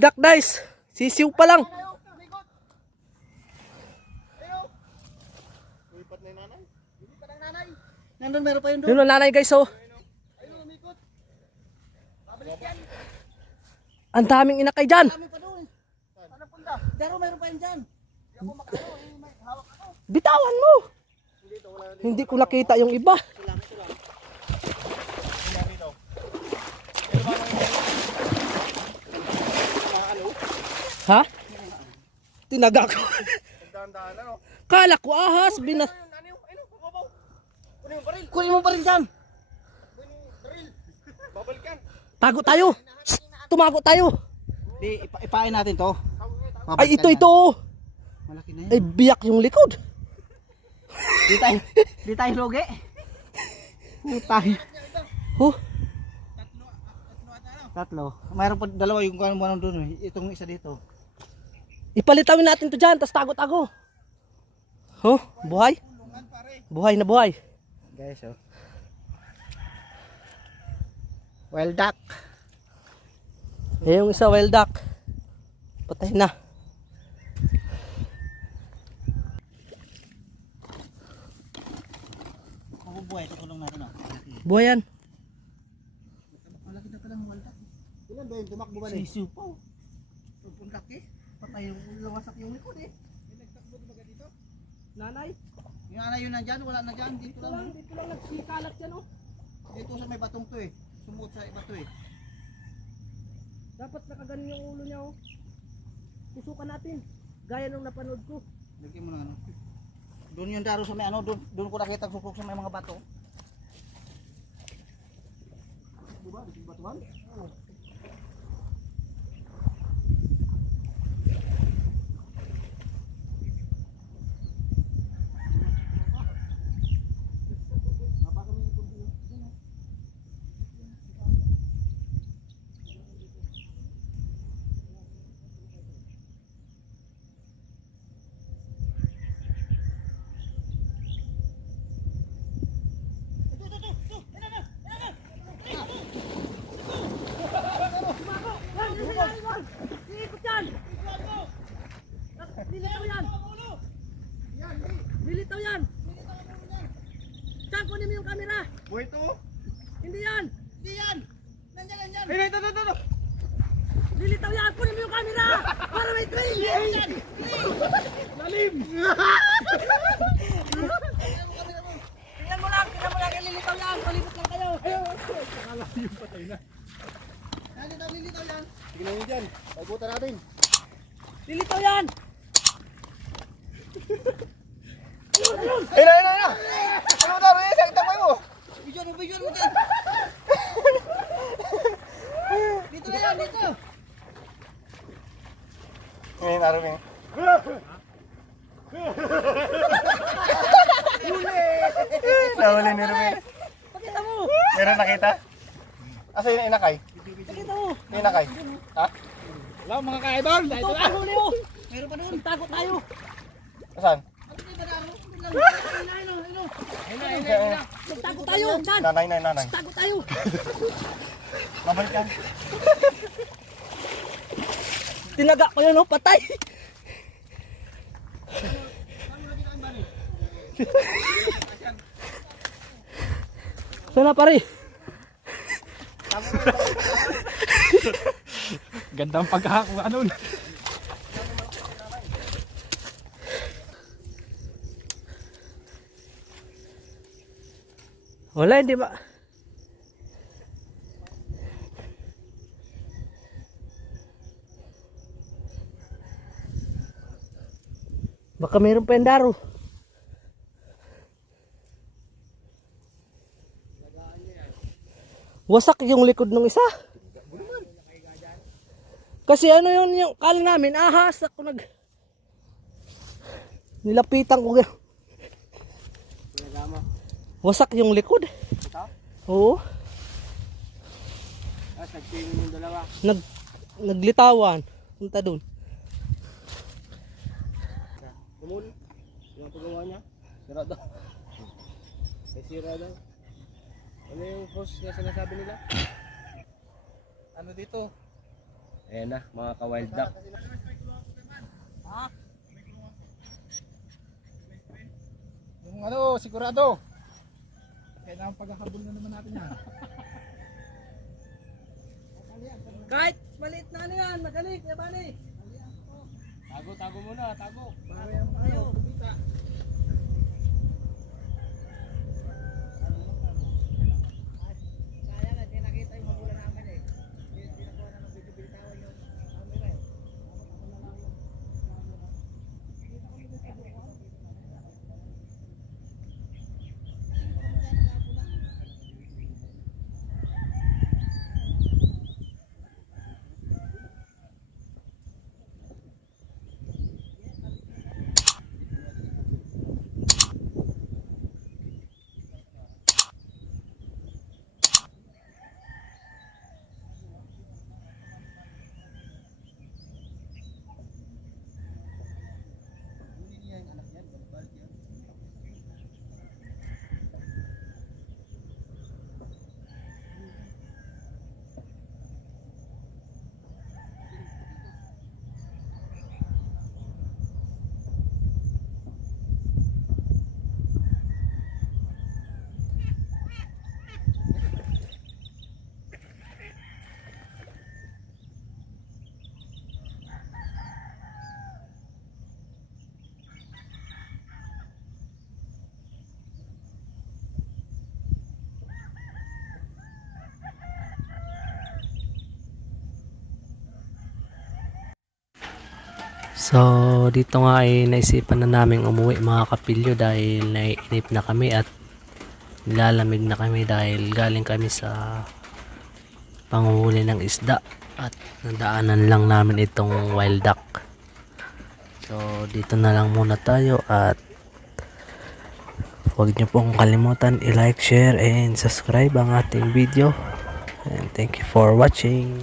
duck guys. Sisiw pa lang. Ang. Nandun, meron pa yun doon. Yun ang nanay guys oh. Ayun, umikot. Babalik yan. Ang daming inakay dyan. Kami pa doon. Ano punta? Daro, meron pa yun dyan. Hindi ako makano. eh, ako. Bitawan mo. Hindi ko nakita yung iba. Ito Ha? Tinaga ko. Kala ko ahas. Binas... Kunin mo baril. Dyan. Tago tayo. Shh, tumago tayo. Di, ipa ipain natin to. Ay ito ito. Malaki na Ay biyak yung likod. Di tayo, di tayo loge. Putay. Oh. Tatlo. Mayroon pa dalawa yung kano mo doon eh. Itong isa dito. Ipalitawin natin to dyan. Tapos tago-tago. Oh, buhay. Buhay na buhay. Guys, oh. Wild duck. Eh, yung isa wild duck. Patay na. Mabubuhay ito kulong natin oh. Buhay yan. Malaki na palang wild duck. Ilan ba yun? Tumakbo ba na? Sisiw pa oh. Yung luwasak yung likod eh. May nagtakbo ba dito? Nanay, Yung ana yun nandyan, wala na dyan. Dito lang. dito lang nagsikalat yan oh. Dito sa may batong to eh. Sumuot sa bato eh. Dapat nakaganon yung ulo niya oh. Tusukan natin. Gaya nung napanood ko. Lagyan mo ng ano. Doon yung daro sa may ano, doon, doon ko nakita suksok sa may mga bato. Diba? Dito yung batuan? Oo. Iikot yan! Lilitaw yan! Lilitaw yan! Saan kunin mo yung camera? Buhay to? Hindi yan! Hindi yan! Nandiyan, ito, ito! Lilitaw yan! Kunin mo yung camera! Para may trail! Lalim! Tingnan mo lang! Tingnan mo lang! Lilitaw yan! Palibot lang kayo! Nandito, lilitaw yan! Tignan nyo dyan. Pagbutan natin. Lilitaw yan! Ayun, ayun, ayun! Ano daw? Ayun, sakit mo mo! Video mo, video mo dyan! Dito na yan, dito! Ngayon, Arvin. Nahuli ni Ruben. Pakita mo! Meron nakita? Asa yung inakay? Pakita mo! Yung inakay? Ha? Hello mga ka-idol, Ito ang huli oh! Meron pa doon. Magtago tayo! Asan? Magtago tayo! Saan? Nanay, nanay, nanay. Tago tayo! Mabalik yan. Tinaga ko yun oh! Patay! Sana pare? Gandang pagkakakuha ano. Wala, hindi ba? Baka mayroon pa yung daro. Wasak yung likod ng isa. Kasi ano yun yung kala namin, ahas ako nag nilapitan ko. Wasak yung likod. Ito? Oo. Ah, nagtingin yung dalawa. Nag naglitawan. Punta doon. Gumul. Yung paggawa niya. Sira daw. May sira daw. Ano yung post na sinasabi nila? Ano dito? Ayan na, mga ka-wild duck. Yung ano, sigurado. Kailangan pagkakabul na naman natin yan. Kahit maliit na ano yan, magaling, kaya bani. Tago, tago muna, tago. Ayaw. So, dito nga ay naisipan na namin umuwi mga kapilyo dahil naiinip na kami at nilalamig na kami dahil galing kami sa panguhuli ng isda at nadaanan lang namin itong wild duck. So, dito na lang muna tayo at huwag niyo pong kalimutan i-like, share, and subscribe ang ating video. And thank you for watching.